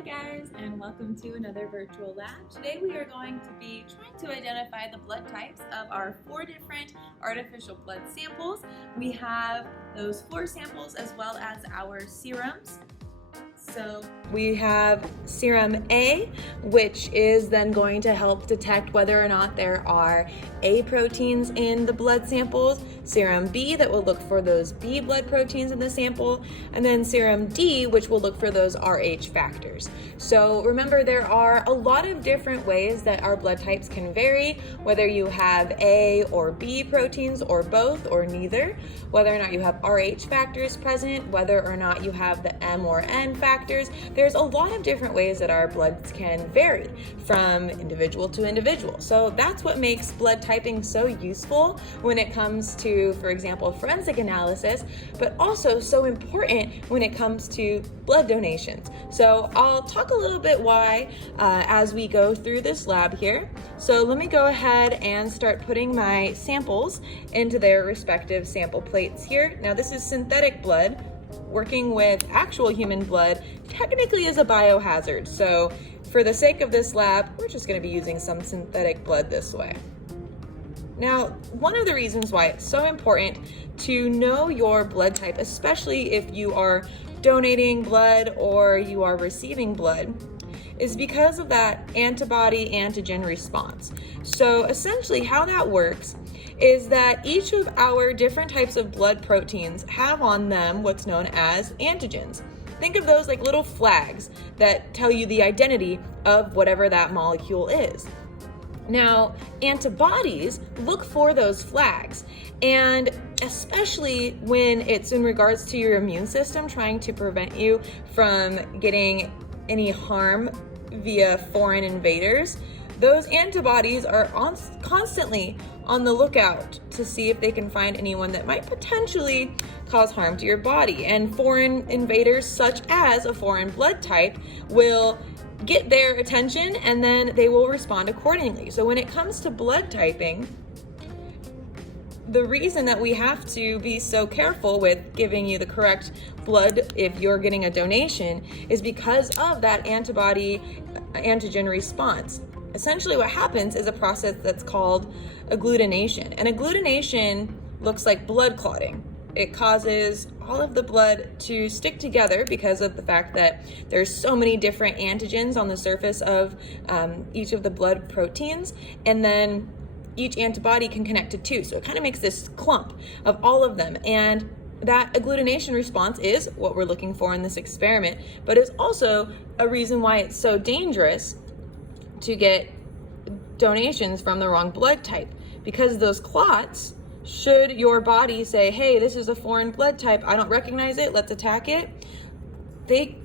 Hi guys, and welcome to another virtual lab. Today we are going to be trying to identify the blood types of our 4 different artificial blood samples. We have those 4 samples as well as our serums. So we have serum A, which is then going to help detect whether or not there are A proteins in the blood samples, serum B that will look for those B blood proteins in the sample, and then serum D, which will look for those Rh factors. So remember, there are a lot of different ways that our blood types can vary, whether you have A or B proteins or both or neither, whether or not you have Rh factors present, whether or not you have the M or N factors. There's a lot of different ways that our bloods can vary from individual to individual. So that's what makes blood typing so useful when it comes to, for example, forensic analysis, but also so important when it comes to blood donations. So I'll talk a little bit why as we go through this lab here. So let me go ahead and start putting my samples into their respective sample plates here. Now this is synthetic blood. Working with actual human blood technically is a biohazard. So for the sake of this lab, we're just going to be using some synthetic blood this way. Now, one of the reasons why it's so important to know your blood type, especially if you are donating blood or you are receiving blood, is because of that antibody-antigen response. So essentially how that works is that each of our different types of blood proteins have on them what's known as antigens. Think of those like little flags that tell you the identity of whatever that molecule is. Now, antibodies look for those flags, and especially when it's in regards to your immune system trying to prevent you from getting any harm via foreign invaders, those antibodies are constantly on the lookout to see if they can find anyone that might potentially cause harm to your body. And foreign invaders, such as a foreign blood type, will get their attention and then they will respond accordingly. So when it comes to blood typing, the reason that we have to be so careful with giving you the correct blood if you're getting a donation is because of that antibody-antigen response. Essentially what happens is a process that's called agglutination. And agglutination looks like blood clotting. It causes all of the blood to stick together because of the fact that there's so many different antigens on the surface of each of the blood proteins, and then each antibody can connect to 2. So it kind of makes this clump of all of them. And that agglutination response is what we're looking for in this experiment, but it's also a reason why it's so dangerous to get donations from the wrong blood type, because those clots, should your body say, hey, this is a foreign blood type, I don't recognize it, let's attack it,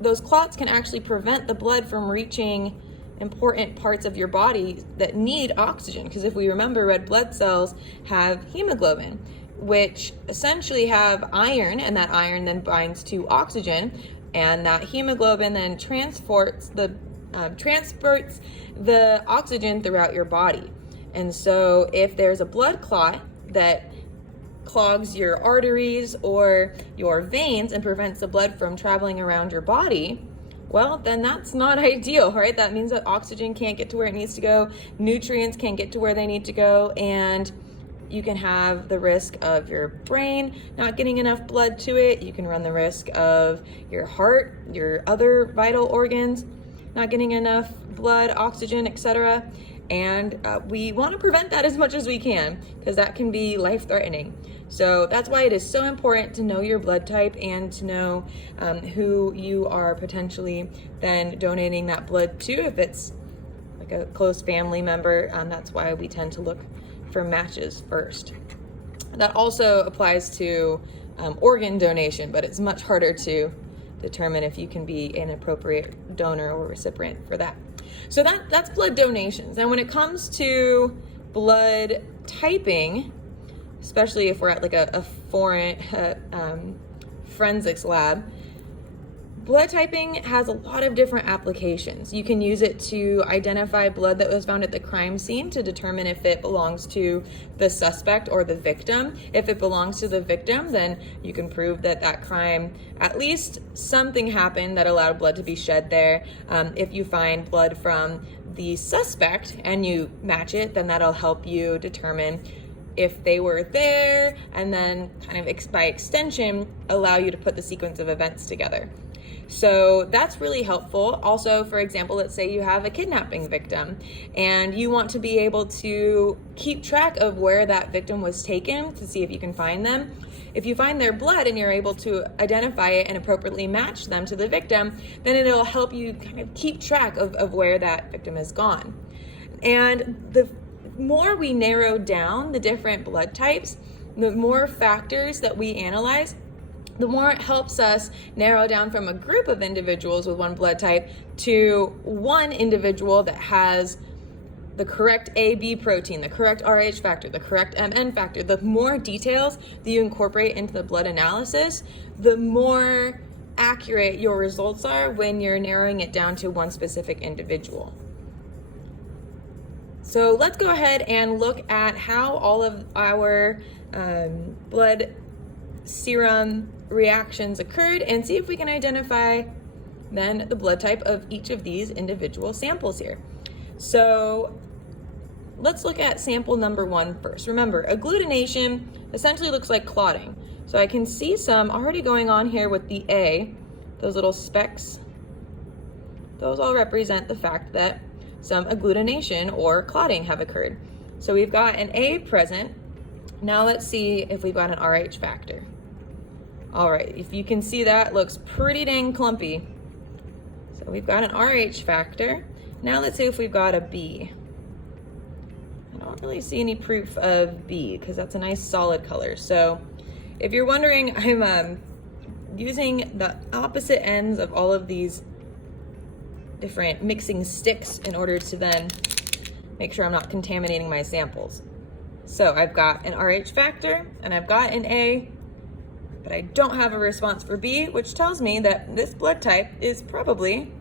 those clots can actually prevent the blood from reaching important parts of your body that need oxygen. Because if we remember, red blood cells have hemoglobin, which essentially have iron, and that iron then binds to oxygen, and that hemoglobin then transports the oxygen throughout your body. And so if there's a blood clot that clogs your arteries or your veins and prevents the blood from traveling around your body, well, then that's not ideal, right? That means that oxygen can't get to where it needs to go, nutrients can't get to where they need to go, and you can have the risk of your brain not getting enough blood to it. You can run the risk of your heart, your other vital organs not getting enough blood, oxygen, etc. And we want to prevent that as much as we can, because that can be life-threatening. So that's why it is so important to know your blood type and to know who you are potentially then donating that blood to. If it's like a close family member, that's why we tend to look for matches first. That also applies to organ donation, but it's much harder to determine if you can be an appropriate donor or recipient for that. So that's blood donations. And when it comes to blood typing, especially if we're at like a foreign forensics lab, blood typing has a lot of different applications. You can use it to identify blood that was found at the crime scene to determine if it belongs to the suspect or the victim. If it belongs to the victim, then you can prove that that crime, at least something happened that allowed blood to be shed there. If you find blood from the suspect and you match it, then that'll help you determine if they were there, and then kind of by extension allow you to put the sequence of events together. So that's really helpful. Also, for example, let's say you have a kidnapping victim and you want to be able to keep track of where that victim was taken to see if you can find them. If you find their blood and you're able to identify it and appropriately match them to the victim, then it'll help you kind of keep track of where that victim has gone. And the more we narrow down the different blood types, the more factors that we analyze, the more it helps us narrow down from a group of individuals with one blood type to one individual that has the correct AB protein, the correct Rh factor, the correct Mn factor. The more details that you incorporate into the blood analysis, the more accurate your results are when you're narrowing it down to one specific individual. So let's go ahead and look at how all of our blood serum reactions occurred and see if we can identify then the blood type of each of these individual samples here. So let's look at sample number 1 first. Remember, agglutination essentially looks like clotting. So I can see some already going on here with the A, those little specks. Those all represent the fact that some agglutination or clotting have occurred. So we've got an A present. Now let's see if we've got an Rh factor. All right, if you can see that, looks pretty dang clumpy. So we've got an Rh factor. Now let's see if we've got a B. I don't really see any proof of B because that's a nice solid color. So if you're wondering, I'm using the opposite ends of all of these different mixing sticks in order to then make sure I'm not contaminating my samples. So I've got an Rh factor and I've got an A, but I don't have a response for B, which tells me that this blood type is probably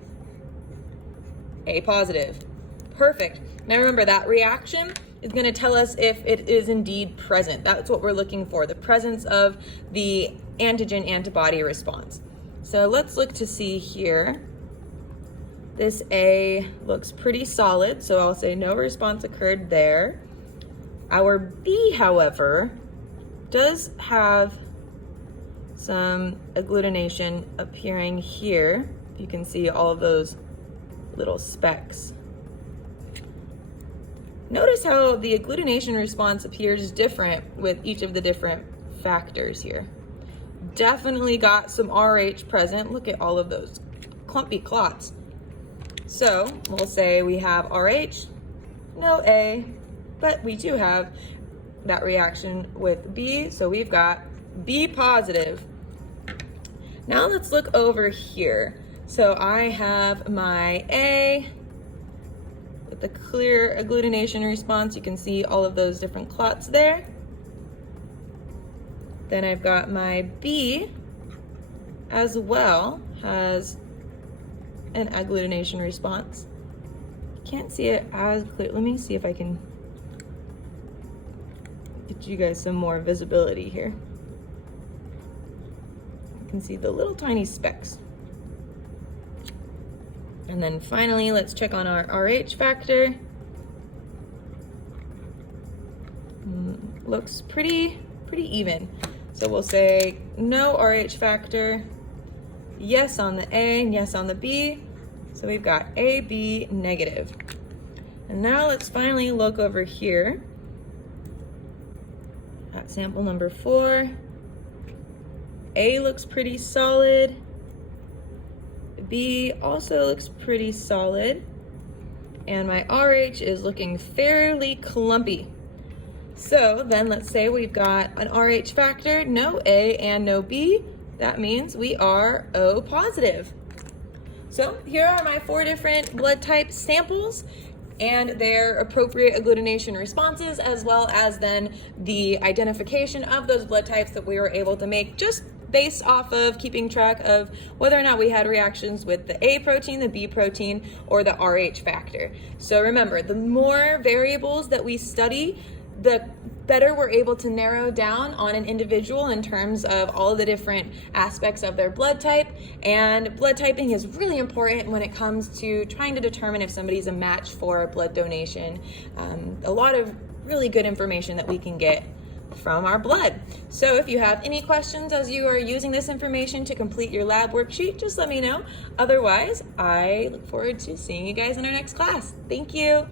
A positive. Perfect. Now remember, that reaction is going to tell us if it is indeed present. That's what we're looking for, the presence of the antigen antibody response. So let's look to see here. This A looks pretty solid, so I'll say no response occurred there. Our B, however, does have some agglutination appearing here. You can see all of those little specks. Notice how the agglutination response appears different with each of the different factors here. Definitely got some Rh present. Look at all of those clumpy clots. So we'll say we have Rh, no A, but we do have that reaction with B, so we've got B positive. Now let's look over here. So I have my A with the clear agglutination response. You can see all of those different clots there. Then I've got my B as well, has an agglutination response. Can't see it as clear. Let me see if I can get you guys some more visibility here. You can see the little tiny specks. And then finally, let's check on our Rh factor. Looks pretty even. So we'll say no Rh factor, yes on the A, and yes on the B. So we've got A, B, negative. And now let's finally look over here at sample number 4. A looks pretty solid. B also looks pretty solid. And my Rh is looking fairly clumpy. So then let's say we've got an Rh factor, no A and no B. That means we are O positive. So here are my 4 different blood type samples and their appropriate agglutination responses, as well as then the identification of those blood types that we were able to make just based off of keeping track of whether or not we had reactions with the A protein, the B protein, or the Rh factor. So remember, the more variables that we study, the better we're able to narrow down on an individual in terms of all of the different aspects of their blood type. And blood typing is really important when it comes to trying to determine if somebody's a match for a blood donation. A lot of really good information that we can get from our blood. So if you have any questions as you are using this information to complete your lab worksheet, just let me know. Otherwise, I look forward to seeing you guys in our next class. Thank you.